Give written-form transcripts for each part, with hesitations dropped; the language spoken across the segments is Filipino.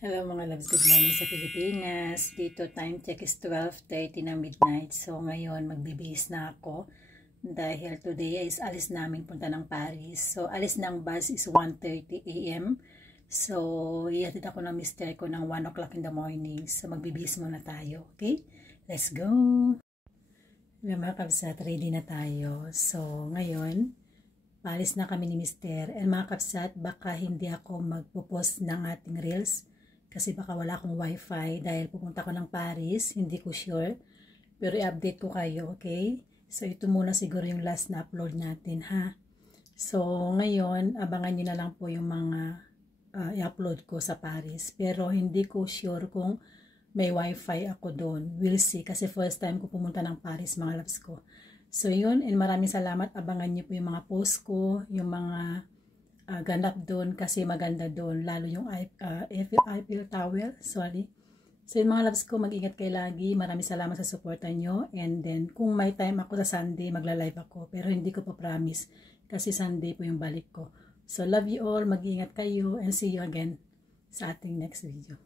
Hello mga loves, good morning sa Pilipinas. Dito time check is 12:30 ng midnight. So ngayon magbibihis na ako dahil today is alis namin punta ng Paris. So alis ng bus is 1:30 AM. So ihatid ako ng mister ko ng 1 o'clock in the morning. So magbibihis muna tayo, okay? Let's go! Mga kabsat, ready na tayo. So ngayon paalis na kami ni mister. And mga kabsat, baka hindi ako magpo-post ng ating reels kasi baka wala akong wifi dahil pupunta ko ng Paris, hindi ko sure. Pero i-update ko kayo, okay? So ito muna siguro yung last na upload natin, ha? So ngayon, abangan nyo na lang po yung mga i-upload ko sa Paris. Pero hindi ko sure kung may wifi ako doon. We'll see kasi first time ko pumunta ng Paris, mga loves ko. So yun, and maraming salamat. Abangan nyo po yung mga post ko, yung mga ganap doon kasi maganda doon, lalo yung Eiffel Tower, sorry. So yung mga loves ko, mag-ingat kayo lagi. Maraming salamat sa suporta nyo, and then kung may time ako sa Sunday, magla-live ako, pero hindi ko pa promise kasi Sunday po yung balik ko. So love you all, mag-ingat kayo, and see you again sa ating next video.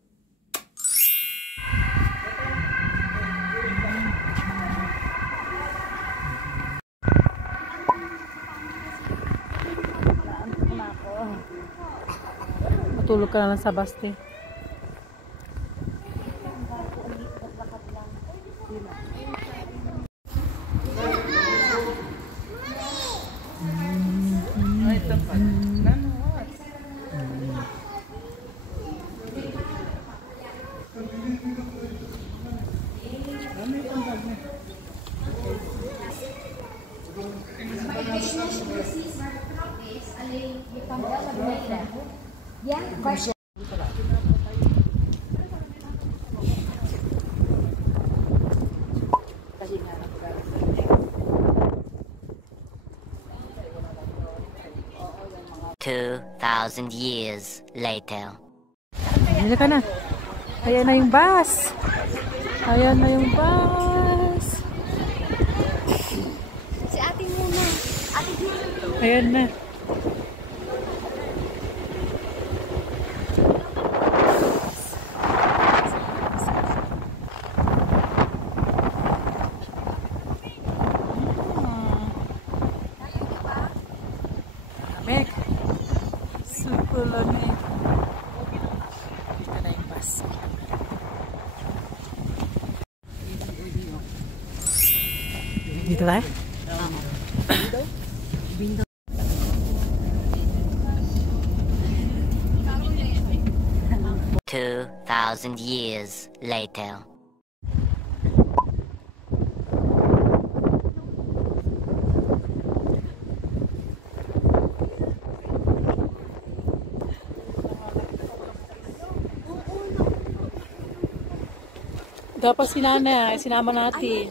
Matulog ka na lang sa basti. Yeah, question. 2,000 years later. Hindi ka na. Ayan na yung bus. Ayan na yung bus. Si ate muna. Ate muna. Ayan na. Lamig. Super lamig. Dito na yung bus. Dito tayo? 2,000 years later. Dapat si Nana, sinama natin.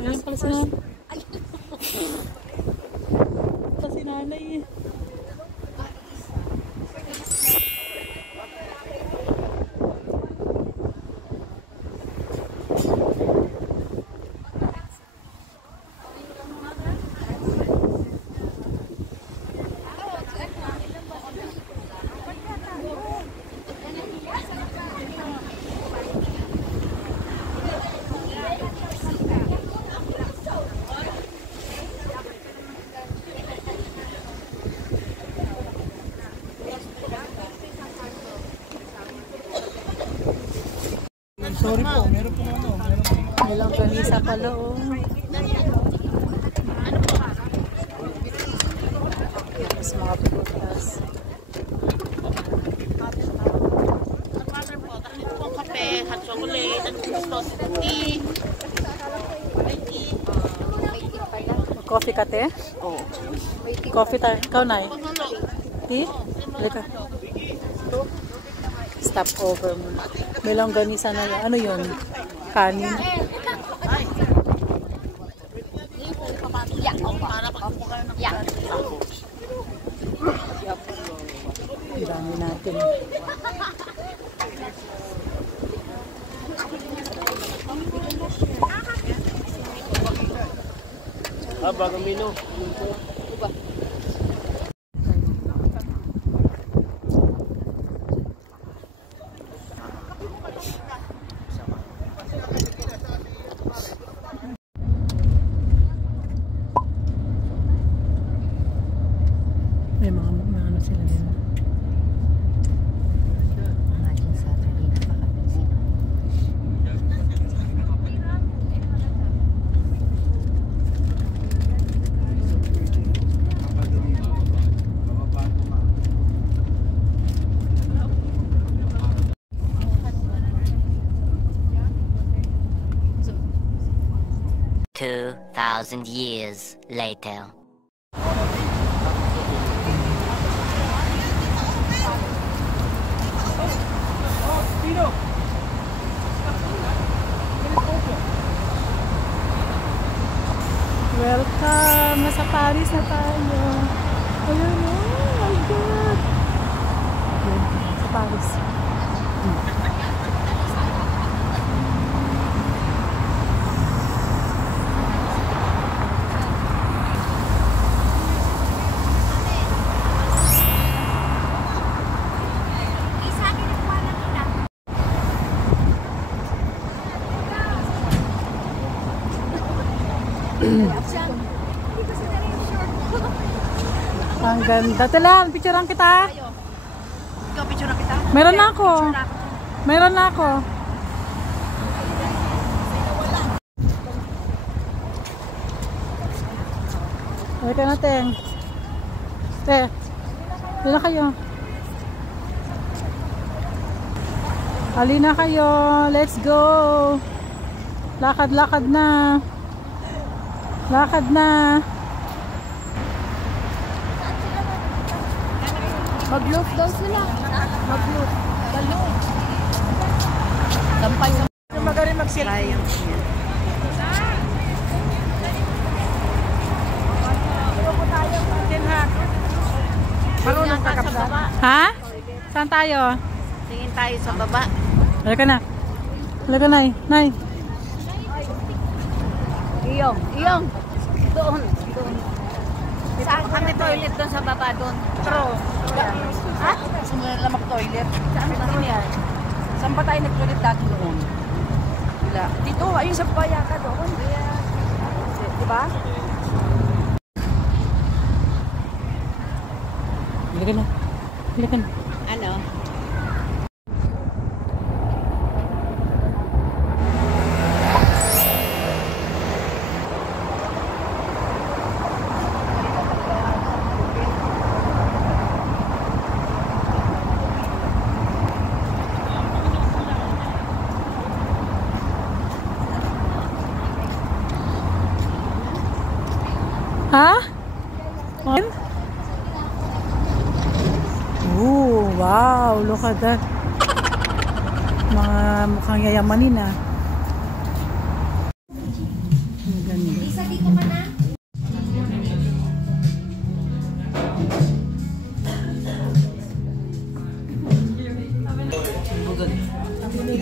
Ayan pala si Nana. Ito si Nana eh. Sorry po, meron po ano, Walang kanisa pala oh. Mas mga prutas. Water po, dahil po kape, hot chocolate, at gusto si tea. Coffee ka te? Oo. Coffee tayo. Ikaw na eh. Tea? Halika. Stop over mo. May longganisa na lang. Ano yun? Kanin. Ang dami natin. bagong menu. May mga ano sila din. Imagine Saturday, napaka-busy. Two 2,000 years later. Welcome! Nasa Paris na tayo. Ayun, oh my God! Ayun, sa Paris. Ang ganda. Talang, picturean kita. Ikaw, picture na kita. Meron na ako. Meron na ako. Halika natin. Halina kayo. Halina kayo. Let's go. Lakad-lakad na. Lakad na. Mag-loop daw sila. Mag-loop. Balloon. Sampay sa... Magaling mag-selfie. Marunong ka sa baba. Ha? Saan tayo? Tingin tayo sa baba. Halika na. Halika, Nay. Nay. Iyong. Iyong. Doon. Doon. Saan kami toilet doon sa baba doon? True. Ha? Sumunod lang mag-toilet. Saan ba yan? Saan ba tayo nag-toilet dati doon? Wala. Dito, ayun sa Bayaka doon. Diba? Halika na. Halika na. Ano? Ha? Oh, wow. Look at that. Mga mukhang yayamanin ah. Ang ganda. Lisa, dito ka na?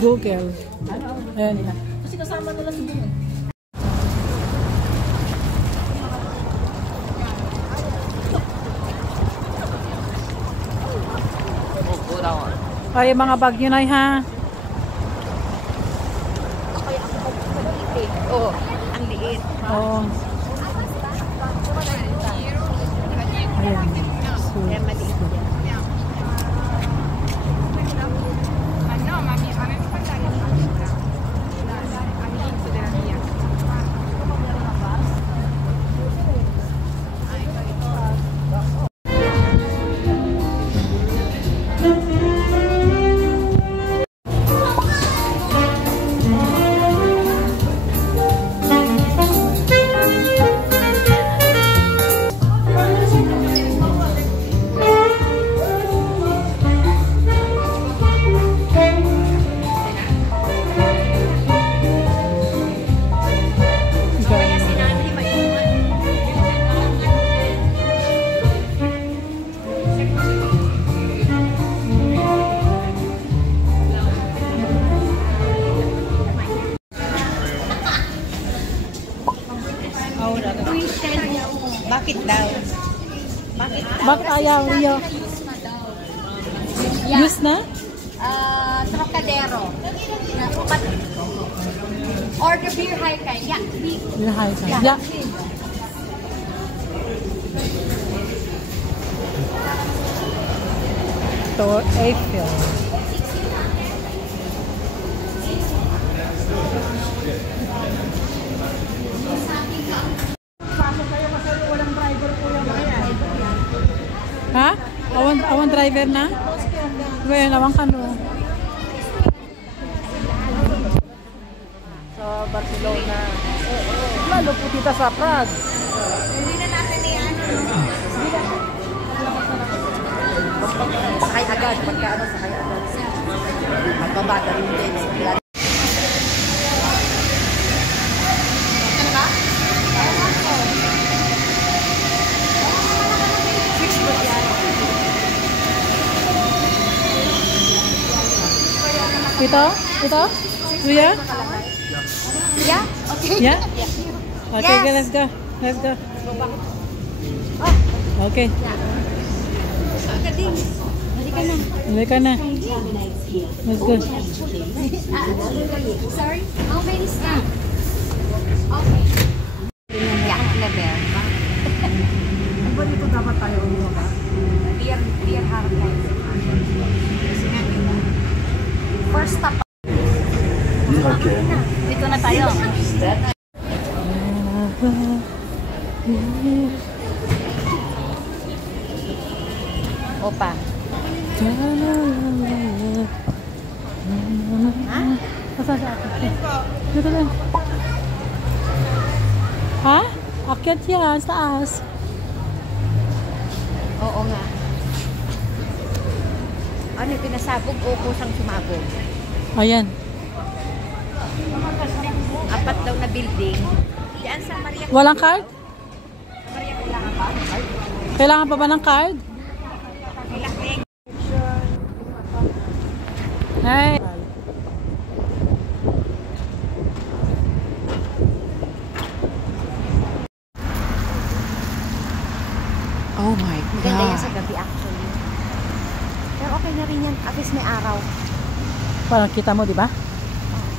Google. Ayan na. Kasi kasama nila si Bung. Ay, mga bag nyo na ha. Oo, ang liit. Oo. Ayan. Kaya maliit yan. Bakit daw? Bakit ayaw niyo? Use na? Trocadero. Or the beer high kind. Yeah. Lahay ka. Yeah. Store Eiffel. Ha? Awan driver na? Ngayon, awan ka no. Sa Barcelona. Lalo po dito sa Prague. Hindi na natin Sakay agad. Pagka ano, sakay agad. Magbabata rin din. Ito? Ito? Kuya? Yeah? Okay. Yeah? Okay, okay, let's go. Let's go. Okay. Balik ka na. Let's go. Sorry? How many steps? Okay. Yeah, level. Ano ba dito dapat tayo ba? Beer hardline. First stop. Dito na tayo. Opa. Dito lang. Ha? Akyat yan sa taas. Oo nga. Ano yung pinasabog o kusang sumabog? Ayan. 4 daw na building. Diyan sa Maria. Walang card? Kailangan pa ba ng card? Hey. Oh my Maganda yan sa gabi actually. Pero okay na rin yan. At least may araw. Parang kita mo, di ba?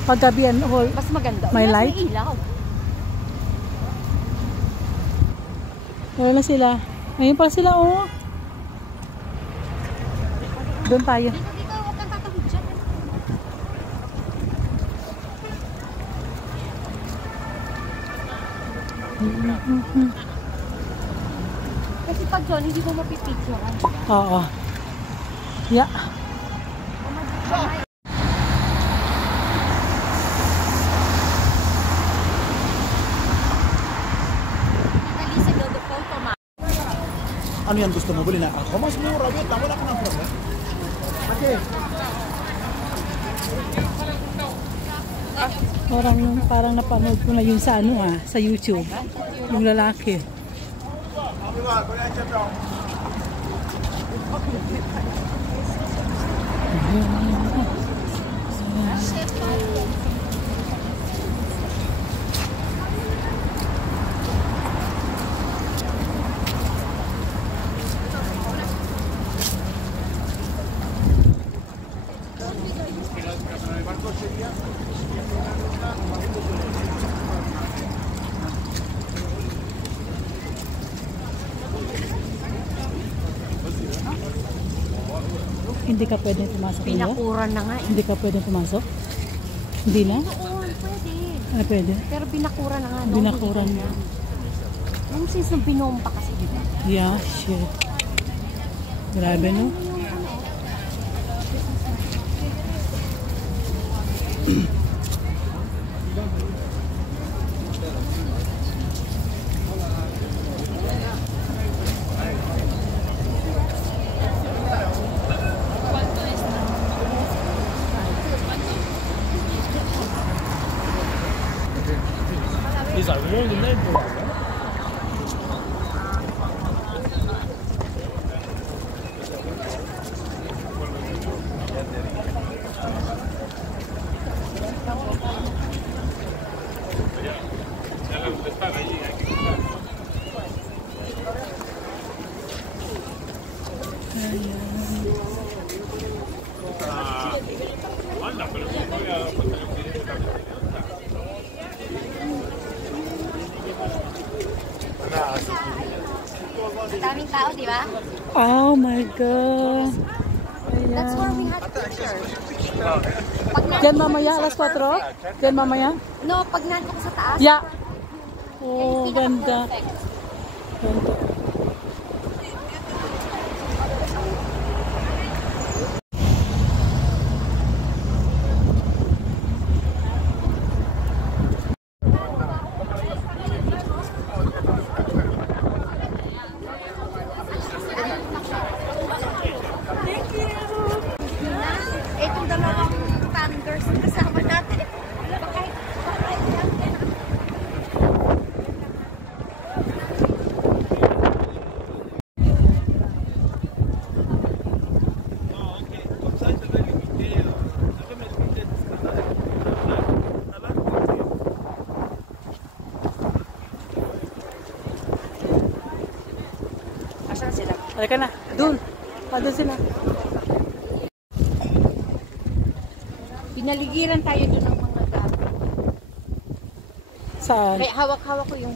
Paggabi yan, Mas maganda. May Mas light? May ilaw. wala na sila. Ayun pala sila, oh. Doon tayo. Dito, huwag kang tatawid dyan. Kasi pag John, hindi mo mapipicturean. Oo. Yeah. Dali sa build the photo, ma. Ano yan gusto mo? Bili na ako. Mas mura yun. Wala ka ng problem. Okay. Parang napanood ko na yun sa sa YouTube. Yung lalaki. Hindi ka pwedeng pumasok nyo? Binakuran na nga eh. Hindi ka pwedeng pumasok? Hindi na? Oo, pwede. Ah, pwede. Pero binakuran na nga. no? Binakuran Hindi na. ganyan. Yung since nung binompa kasi dito. Yeah, shit. Grabe, no? These are really nice. Daming tao, di ba? Oh my God. That's where we had pictures. Diyan mamaya, alas 4? Diyan mamaya? No, pag nandun ka sa taas. Yeah. Oh, ganda. Ganda. Itong dalawang thunders na kasama natin. Asan sila? Halika na. Doon. Doon sila. Pinaligiran tayo doon ng mga dami. Saan? Kaya hawak-hawak ko yung...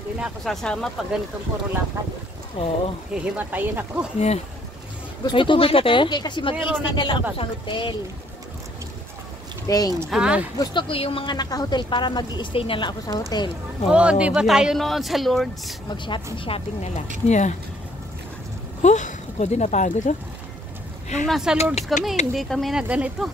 Hindi na ako sasama pag ganitong puro lakad. Oo. Hihimatayin ako. Yeah. Gusto May tubig ko ka, te? kasi mag-i-stay na lang ako sa hotel. Deng, ha? Gusto ko yung mga naka-hotel para mag-i-stay na lang ako sa hotel. Oh, Oo, di ba yeah. tayo noon sa Lourdes? Mag-shopping na lang. Yeah. Ako din napagod, oh. Nung nasa Lourdes kami, hindi kami na ganito.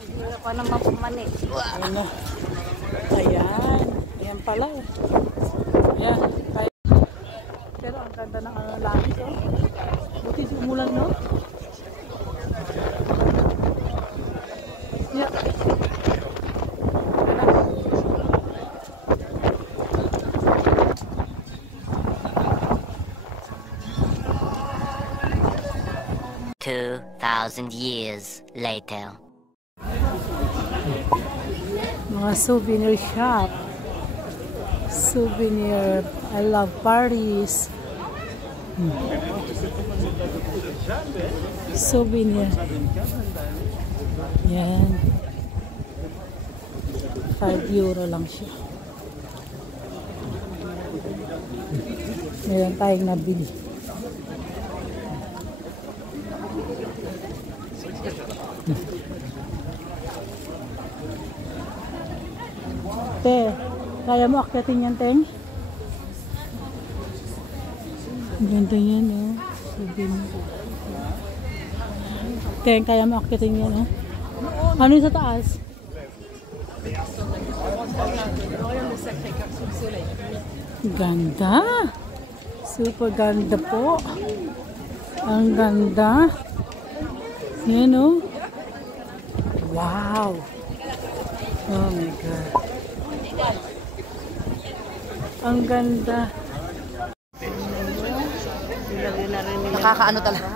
Hindi pa naman pumanik. Ano? Ayan. Ayan pala. Ayan. Pero ang ganda ng langit, oh. Buti umulan, no? Yeah. 2,000 years later. Mga souvenir shop. Souvenir. I love Paris. Souvenir. Yan. 5 euro lang siya. Meron tayong nabili. Te, kaya mo akyatin yan, Teng? Ang ganda yan, oh. Souvenir. Teng, kaya mo akyatin yan, oh. Ano yung sa taas? Ganda. Super ganda po. Ang ganda. Yan, oh. Wow. Oh my God. Ang ganda. Nakakaano talaga.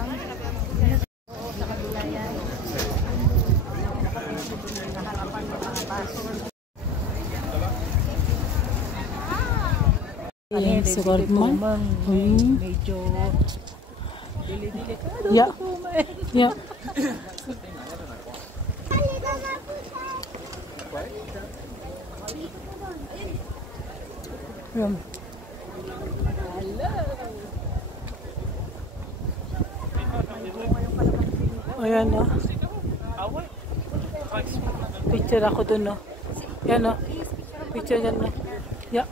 Ayan, sukat mo. Medyo Yeah. Yeah. Yan. Ayan, oh. Picture ako dun, oh. Yan, oh. Picture yan, oh. Yeah.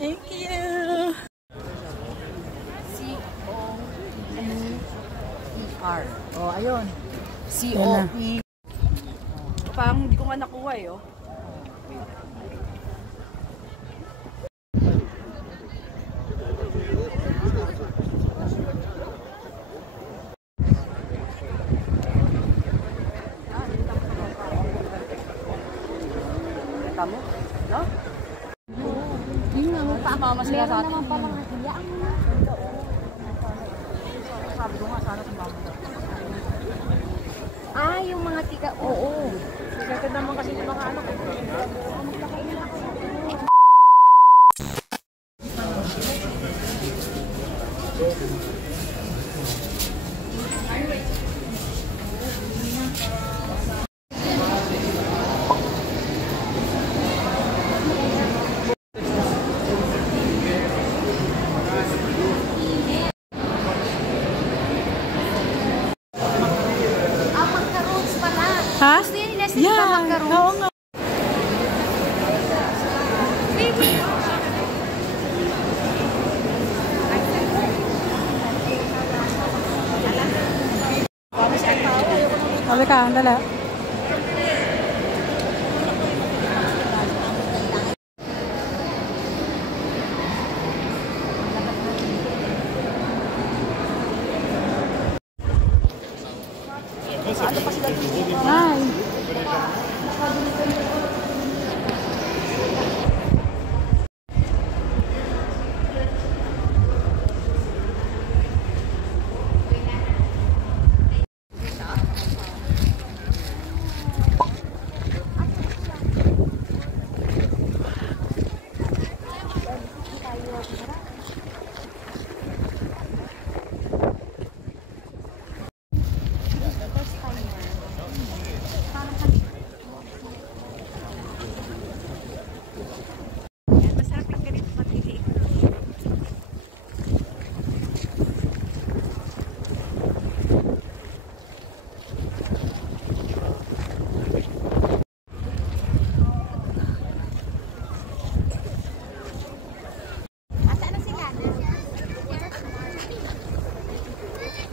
Thank you. C-O-E-R. Oh, ayun. C-O-E. Parang hindi ko nga nakuha eh, oh. Tama? No? Yun nga, magpapama sila sa atin. Meron naman palang hiyaan. Sabi ko nga, sana tumama daw. Ah, yung mga tiga, oo. Ganda naman kasi ng mga anak. Ha? Yeah. Oo nga. Halika, dala. Hi.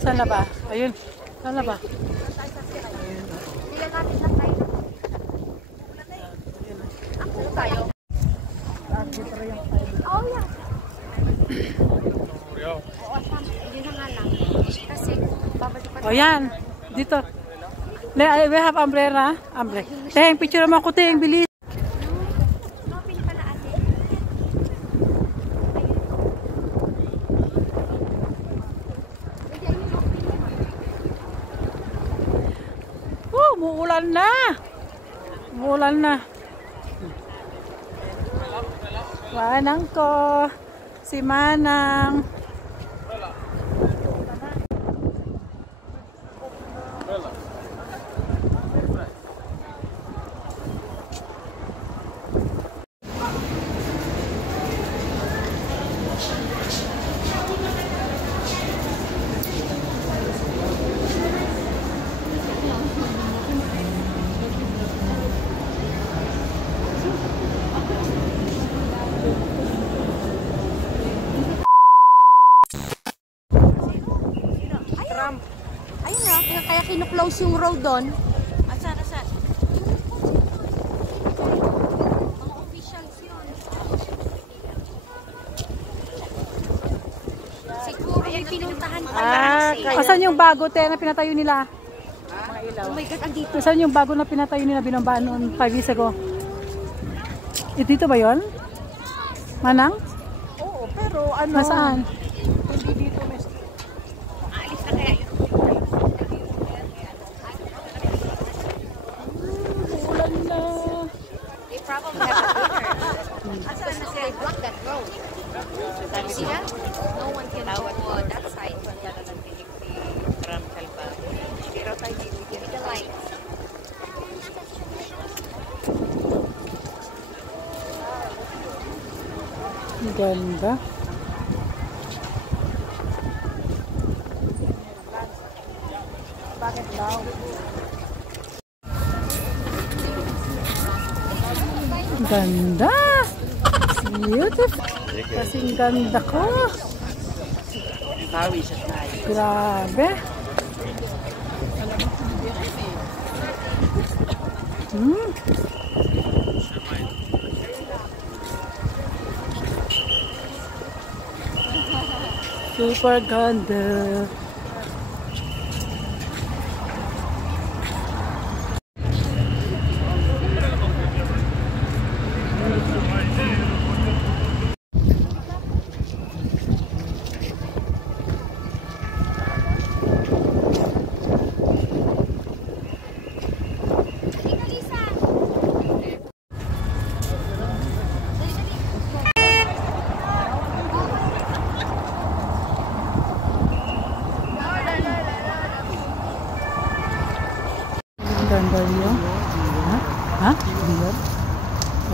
Saan na ba? Ayun. Saan na ba? Oh, yan. Dito. We have umbrella. Umbrella. Teng, picture naman ko, Teng. Bilis. Umuulan na. Umuulan na. Manang ko. Si Manang. Ayun na, kaya kinu-close yung road doon. Asan? Mga officials yun. Siguro may pinuntahan pa. Asan yung bago, Te, na pinatayo nila? Oh my God, andito. Asan yung bago na pinatayo nila, binambaan noon 5 years ago? Dito ba yon? Manang? Oo, pero ano? Nasaan? Hindi dito, Miss. Aalis na kaya yun. Ulan na. They probably have a dinner. Asan na sila? They blocked that road. See that? No one can go that side. Pero tayo dito. Give me the light. Ganda. Bakit daw? Ganda. Beautiful. Kasing ganda ko. Grabe. Super ganda. Ganda niyo. Ha? Ha? Diyan?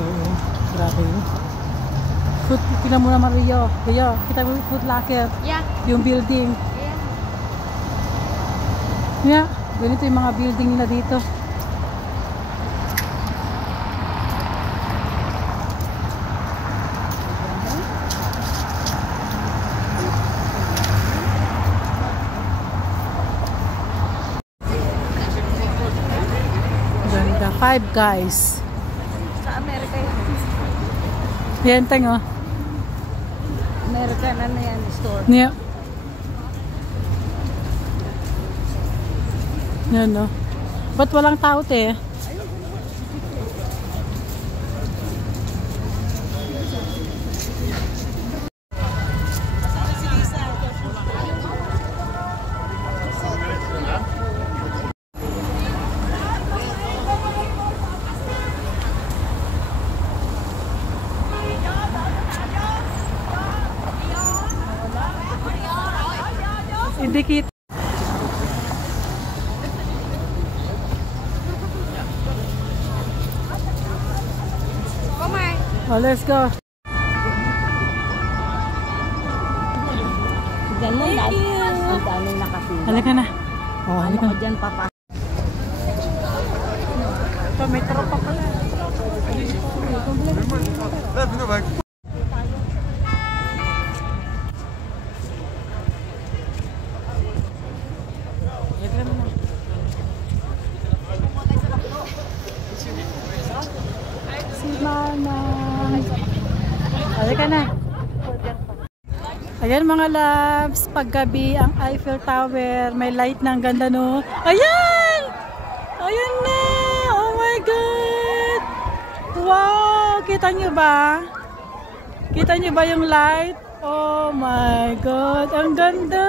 Oo. Grabe yun. Tingnan mo naman Rio. Rio, kita mo yung Foot Locker. Yeah. Yung building. Yeah. Ganito yung mga building nila dito. Ganda. Five Guys. Sa Amerika yan. Yan, tango. Amerika na yan, store. Yeah. Yan, no? Ba't walang tao, te? Indicate. Oh, let's go. Diyan mo, ang daming nakapila. Halika na. Oh, halika na. Diyan papa. Ito, may tropa pala. Si Manang. Halika na. Ayan mga loves, paggabi ang Eiffel Tower, may light na, ang ganda no. Ayan! Ayan na! Oh my God! Wow! Kita nyo ba? Kita nyo ba yung light? Oh my God! Ang ganda!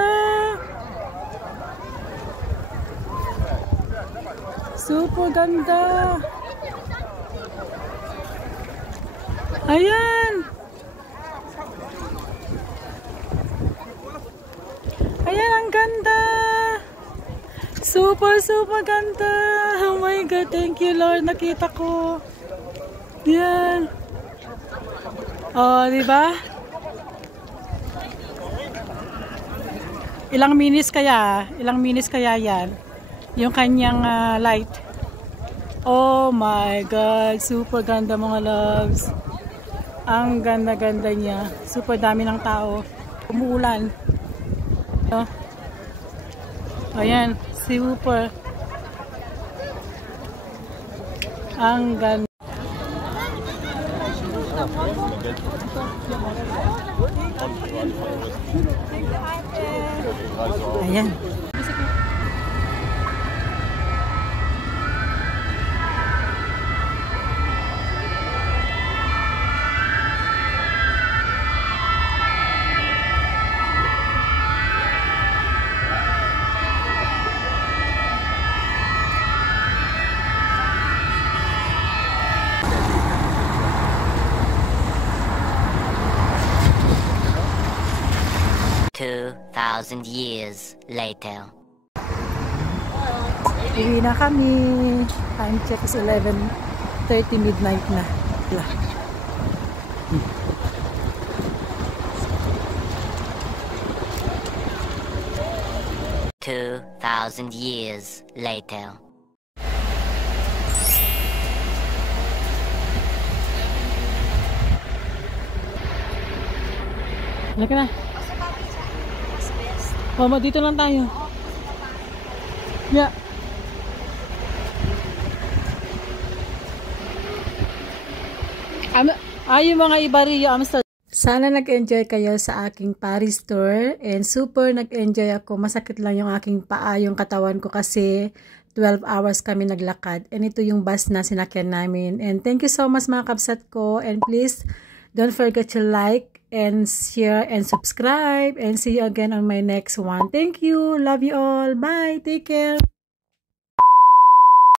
Super ganda! Ayan! Ayan, ang ganda! Super, super ganda! Oh my God, thank you Lord, nakita ko. Yan. Oh, di ba? Ilang minutes kaya? Ilang minutes kaya yan? Yung kanyang light. Oh my God, super ganda mga loves. Ang ganda-ganda niya. Super dami ng tao. Umuulan. Oh. Ayan, super. Ang ganda. Ayan. Years later. Uwi na kami. Time check is 11:30 midnight na. 2,000 years later. Halika na. Mama, dito lang tayo. Yeah. Yung mga iba rin yung Amsterdam. Sana nag-enjoy kayo sa aking Paris tour. And super nag-enjoy ako. Masakit lang yung aking paa, yung katawan ko kasi 12 hours kami naglakad. And ito yung bus na sinakyan namin. And thank you so much mga kabsat ko. And please, don't forget to like and share and subscribe. And see you again on my next one. Thank you. Love you all. Bye. Take care.